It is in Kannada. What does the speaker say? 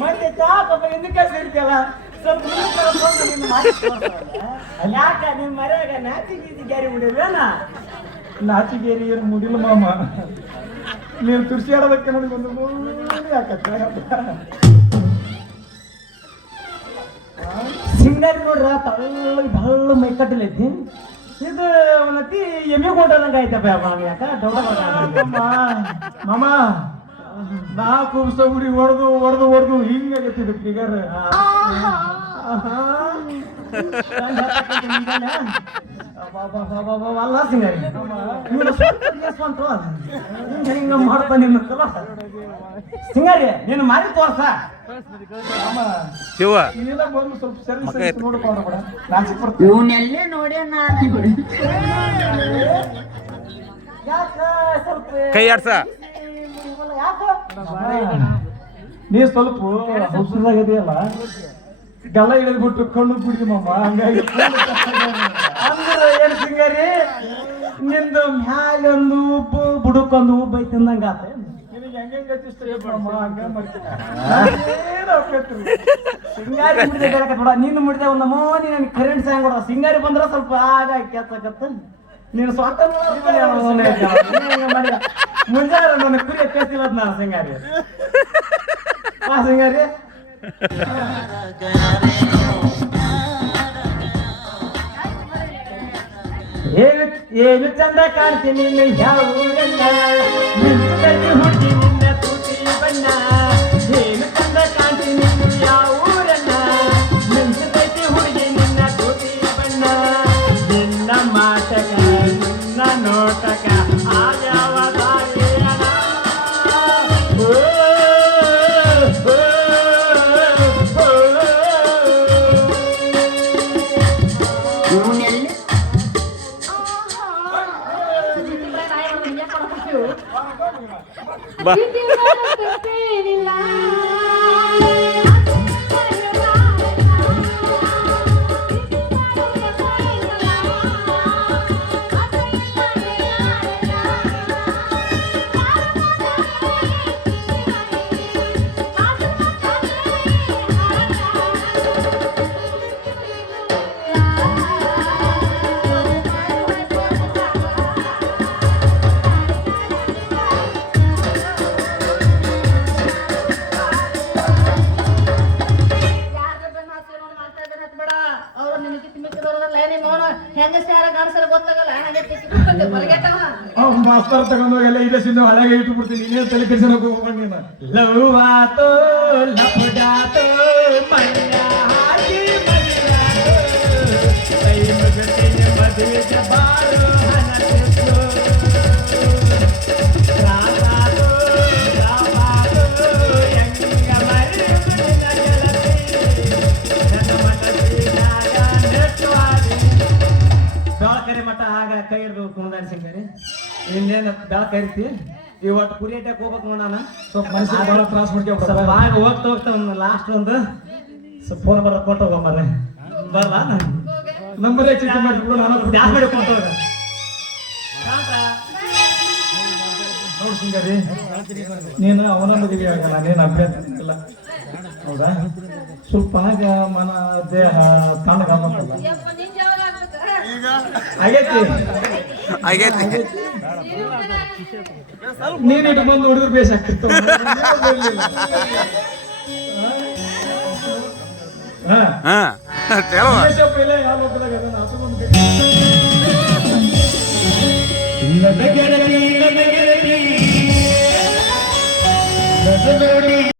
ಮತ್ತೆ ಚಾಕಪ್ಪ ಹಿಂದಕ್ಕೆ ಸೇರ್ತಿಯಲ್ಲ ಸ್ವಲ್ಪ ಯಾಕ ನಿಮ್ ಮರ್ಯಾಗ ನಾಚಿಗೀತಿ ಗ್ಯಾರಿ ಮುಡಿಲ್ವೇನ? ನಾಚಿಗೇರಿ ಏನು ಮುಡಿಲ್ಲ ಮಾಮ, ನೀನು ತುರ್ಸಿ ಆಡೋದಕ್ಕೆ ನನಗೆ ಒಂದು ಮೂರು ಯಾಕತ್ತ ಸಿಂಗಾರಿ ನೋಡ್ರ ತಳ್ಳ ಮೈ ಕಟ್ಟಲೈತಿ. ಇದು ಒಂದತಿ ಎಮ್ಮೆ ಕೊಂಡಂಗ ಆಯ್ತಪ್ಪ ಯಾಕ ದೊಡ್ಡ ಮಾಮ ನಾ ಕುಬ್ಸ ಗುಡಿ ಹೊಡೆದು ಹೊಡೆದು ಹೊಡೆದು ಹಿಂಗಾಗತ್ತಿದ್ದು ಫಿಗರ್. ಅಲ್ಲ ಸಿಂಗಾರಿ ಹಿಂಗ ಮಾಡ್ತಾ ನಿನ್ನ ಸಿಂಗಾರಿ ನೀನು ಮಾಡಿ ತೋರ್ಸ ಶಿವ ಇನ್ನೆಲ್ಲ ಬಂದು ಸ್ವಲ್ಪ ಸರಿ ನೋಡಪ್ಪ ನಾಚಿಕ್ ಬರ್ತೀನಿ. ಇವನ್ನೆಲ್ಲೇ ನೋಡ್ಯ ನಾನು ಯಾಕ ಸ್ವಲ್ಪ ಕೈ ಆಡ್ಸ ಯಾಕ ನೀ ಸ್ವಲ್ಪ ಔಷಧಾಗದಿಯಲ್ಲ ಗಲ್ಲ ಹಿಡಿದ್ಬಿಟ್ಟು ಕಣ್ಣು ಕುಡಿ ಮಾಮ, ಹಂಗಾಗಿ ಅಂದ್ರೆ ಏನ್ ಸಿಂಗಾರಿ ನಿಂದು ಮ್ಯಾಲೊಂದು ಉಪ್ಪು ಬುಡಕ್ಕೊಂದು ಉಪ್ಪು ಐತಿ ಅಂದಂಗ ಆತ. ನಿನಗೆ ಹೆಂಗೆ ಮಾಮ ಹಂಗ ಮಾಡ್ತೀನಿ ಸಿಂಗಾರಿ ಮುಡಿದ ಬೇಡ ನಿನ್ನ ಮುಡಿದ ಒಂದು ಮೋನಿ ನನ್ ಕರೆಂಟ್ ಸಾಂಗ್ ಕೊಡ. ಸಿಂಗಾರಿ ಬಂದ್ರ ಸ್ವಲ್ಪ ಆಗ ಕೆತ್ತಕತ್ತ ನೀನು ಸ್ವಾತಂತ್ರ್ಯ ಮುಂಜಾನೆ ನನ್ನ ಕುರಿಯ ಕೇಳ್ತಿಲ್ಲ ನಾನು ಸಿಂಗಾರಿ ಸಿಂಗಾರಿ ಏನು ಚಂದ ಕಾಣ್ತೀನಿ ಯಾವ ಹುಡುಗಿ ನಿನ್ನ ತುಟಿ ಬಣ್ಣ. ಏನು ಚಂದ ಕಾಣ್ತೀನಿ ಯಾವ ಊರನ್ನ ಮಿಂಚತೈತಿ ಹುಡುಗಿ ನಿನ್ನ ತುಟಿ ಬಣ್ಣ. ನಿನ್ನ ಮಾಟಕ ನಿನ್ನ ನೋಟಕ ಆದ್ಯಾವ ದಾರಿಯಣ. ಇವನ್ನೆಲ್ಲ ಬಾ ಮಾಸ್ತರ್ ತಗೊಂಡೋಗಿ ಎಲ್ಲ ಇದೆ ಸಿಂಧು ಹಳೆಗೆ ಇಟ್ಟು ಬಿಡ್ತೀನಿ. ಇನ್ನೇನು ತಲೆ ಕೆಲ್ಸಕ್ಕೆ ಹೋಗ್ಕೊಂಡು ನೀನು ಲವ್ವಾತೋ ಲಪಡಾತೋ ಮಣ್ಣ ಹಾಕಿ ಮರಿಯಾತೋ ಕೈ ಮಗಟಿನ ಮದುವೆ ಬಾರು ಹನತಿಸ್ತು ರಾತಾತೋ ರಾಮಾತೋ ಎಂಗ ಮರಿಯುವುದಿನ ಗೆಳತಿ ನನ್ನ ಮನಸ್ಸಿನಾಗ ನೆಟ್ಟುವಾದಿ. ಬೆಳಕರಿ ಮಠ ಆಗ ಕೈ ಹಿಡಿದು ಕುಣದಾಡಿ ಸಿಂಗಾರಿ ಇನ್ನೇನು ಬೆಳಕರಿತಿ ಇವತ್ತು ಕುರಿಯಟಕ್ಕೆ ಹೋಗ್ಬೇಕು ನೋಡೋಣ. ಸ್ವಲ್ಪ ಮನಸ್ಸಿಗೆ ಭಾಳ ತ್ರಾಸ ಮಾಡ್ಕೊಂಡು ಸ್ವಲ್ಪ ಆಗ ಹೋಗ್ತಾ ಒಂದು ಲಾಸ್ಟ್ ಒಂದು ಸ್ವಲ್ಪ ಫೋನ್ ಬರೋದು ಕೊಟ್ಟು ಹೋಗಮ್ಮನೆ ಬರಲ್ಲ ನಂಬರೇ ಚೀಟಿ ಮಾಡಿಬಿಡು. ನಾನು ಜಾಸ್ತಿ ಮಾಡಿ ಕೊಟ್ಟು ಹೋಗ ನೋಡು ಸಿಂಗಾರಿ, ನೀನು ಅವನ ಮದುವೆ ಆಗಲ್ಲ, ನೀನು ಅಭ್ಯರ್ಥಿ ಇಲ್ಲ ಹೌದಾ? ಸ್ವಲ್ಪ ಆಗ ಮನ ದೇಹ ತಣ್ಣಗಾಗಲ್ಲ ಆಗೈತಿ ಆಗೈತಿ. ನೀನ್ ಇಟ್ಟು ಬಂದು ಹುಡುಗರು ಬೇಸ್ ಆಗ್ತಿತ್ತು. ಹಾ ಚಲೋ ನೋಡಿ